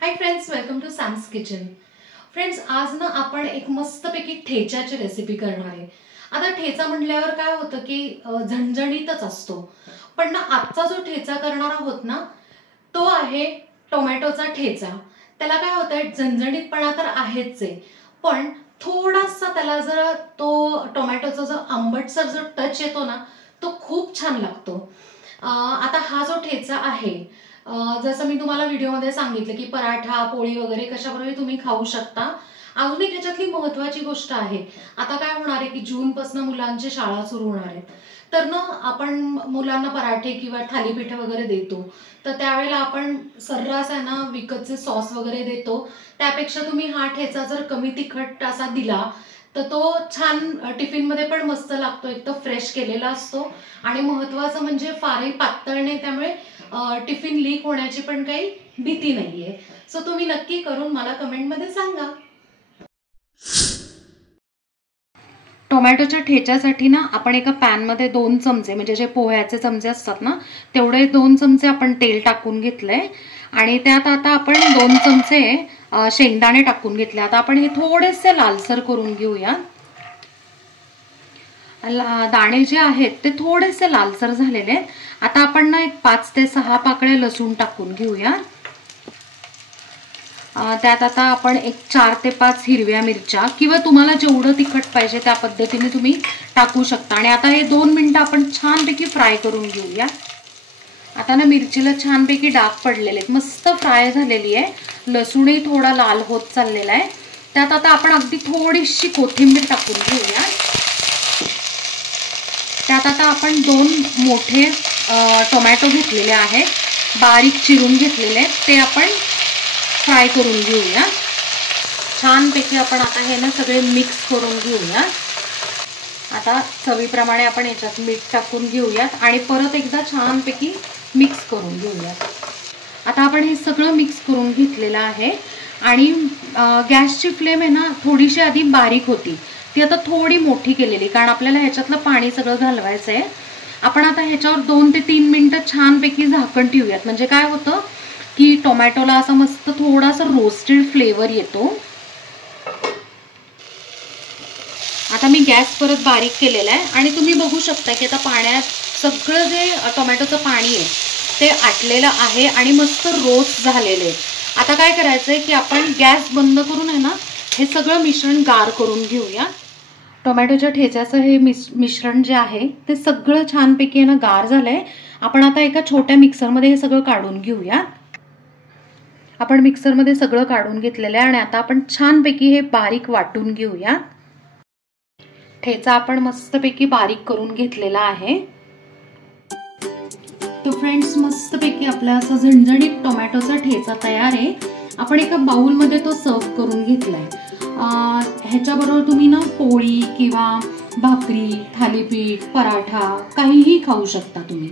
High friends, welcome to Sam's kitchen. Friends, आज ना आपण एक मस्तपैकी ठेच्याची रेसिपी करणार आहे। आता ठेचा म्हटल्यावर काय होतं की झणझणीतच असतो, पण ना आजचा जो ठेचा करणार आहोत ना तो आहे टोमॅटोचा ठेचा। त्याला काय होतं, झणझणीतपणा तर आहेच आहे, पण थोडासा त्याला जर तो टोमॅटोचा जो आंबटसर जो टच येतो ना तो खूप छान लागतो। आता हा जो ठेचा आहे, जसं मी तुम्हाला व्हिडिओमध्ये सांगितलं की पराठा पोळी वगैरे कशाबरोबर तुम्ही खाऊ शकता। अजून एक ह्याच्यातली महत्त्वाची गोष्ट आहे, आता काय होणार आहे की जून पासून मुलांची शाळा सुरू होणार आहे, तर ना आपण मुलांना पराठे किंवा थालीपीठ वगैरे देतो, तर त्यावेळेला आपण सर्रास आहे ना विकतचे सॉस वगैरे देतो। त्यापेक्षा तुम्ही हा ठेचा जर कमी तिखट असा दिला तर तो छान टिफिनमध्ये पण मस्त लागतो, एक तर फ्रेश केलेला असतो आणि महत्त्वाचं म्हणजे फारही पातळ नाही, त्यामुळे टिफिन लीक होण्याची पण काही भीती नाहीये। सो तुम्ही नक्की करून मला कमेंटमध्ये सांगा। टोमॅटोच्या ठेच्यासाठी ना आपण एका पॅन मध्ये 2 चमचे म्हणजे जे पोह्याचे चमचे असतात ना तेवढे 2 चमचे आपण तेल टाकून घेतलंय आणि त्यात आता आपण 2 चमचे शेंगदाणे टाकून घेतले। आता आपण हे थोडेसे लालसर करून घेऊया। दाणे जे आहेत ते थोडेसे लालसर झालेले आहेत। आता आपण ना एक 5 ते 6 पाकळ्या लसूण टाकून घेऊया। त्यात आता आपण एक 4 ते 5 हिरव्या मिरच्या किंवा तुम्हाला जेवढं तिखट पाहिजे त्या पद्धतीने तुम्ही टाकू शकता। आणि आता हे 2 मिनिटं आपण छानपैकी फ्राय करून घेऊया। आता ना मिरचीला छानपैकी डाग पडलेले आहेत, मस्त फ्राय झालेली आहे। लसूणही थोडा लाल होत चाललेला आहे। त्यात आता आपण अगदी थोडीशी कोथिंबीर टाकून घेऊया। त्यात आता आपण 2 मोठे टोमॅटो घेतलेले आहेत, बारीक चिरून घेतलेले, ते आपण फ्राय करून घेऊया। छानपैकी आपण आता हे ना सगळे मिक्स करून घेऊया। आता चवीप्रमाणे आपण याच्यात मीठ टाकून घेऊयात आणि परत एकदा छानपैकी मिक्स करून घेऊयात। आता आपण हे सगळं मिक्स करून घेतलेलं आहे आणि गॅसची फ्लेम आहे ना थोडीशी आधी बारीक होती, ती आता थोडी मोठी केलेली, कारण आपल्याला ह्याच्यातलं पाणी सगळं घालवायचं आहे। आपण आता ह्याच्यावर 2 ते 3 मिनिटं छानपैकी झाकण ठेवूयात, म्हणजे काय होतं की टोमॅटोला असा मस्त थोडासा रोस्टेड फ्लेवर येतो। आता मी गॅस परत बारीक केलेला आहे आणि तुम्ही बघू शकता की आता पाण्यात सगळं जे टोमॅटोचं पाणी आहे ते आटलेलं आहे आणि मस्त रोस्ट झालेलं आहे। आता काय करायचं आहे की आपण गॅस बंद करून आहे ना हे सगळं मिश्रण गार करून घेऊया। टोमॅटोच्या ठेच्याचं हे मिश्रण जे आहे ते सगळं छानपैकी ना गार झालंय। आपण आता एका छोट्या मिक्सरमध्ये हे सगळं काढून घेऊया। आपण मिक्सरमध्ये सगळं काढून घेतलेलं आहे आणि आता आपण छानपैकी हे बारीक वाटून घेऊया। ठेचा आपण मस्तपैकी बारीक करून घेतलेला आहे। तो फ्रेंड्स, मस्तपैकी आपला असा झणझणीत टोमॅटोचा ठेचा तयार आहे। आपण एका बाउलमध्ये तो सर्व करून घेतलाय। ह्याच्याबरोबर तुम्ही ना पोळी किंवा भाकरी, थालीपीठ, पराठा काहीही खाऊ शकता तुम्ही।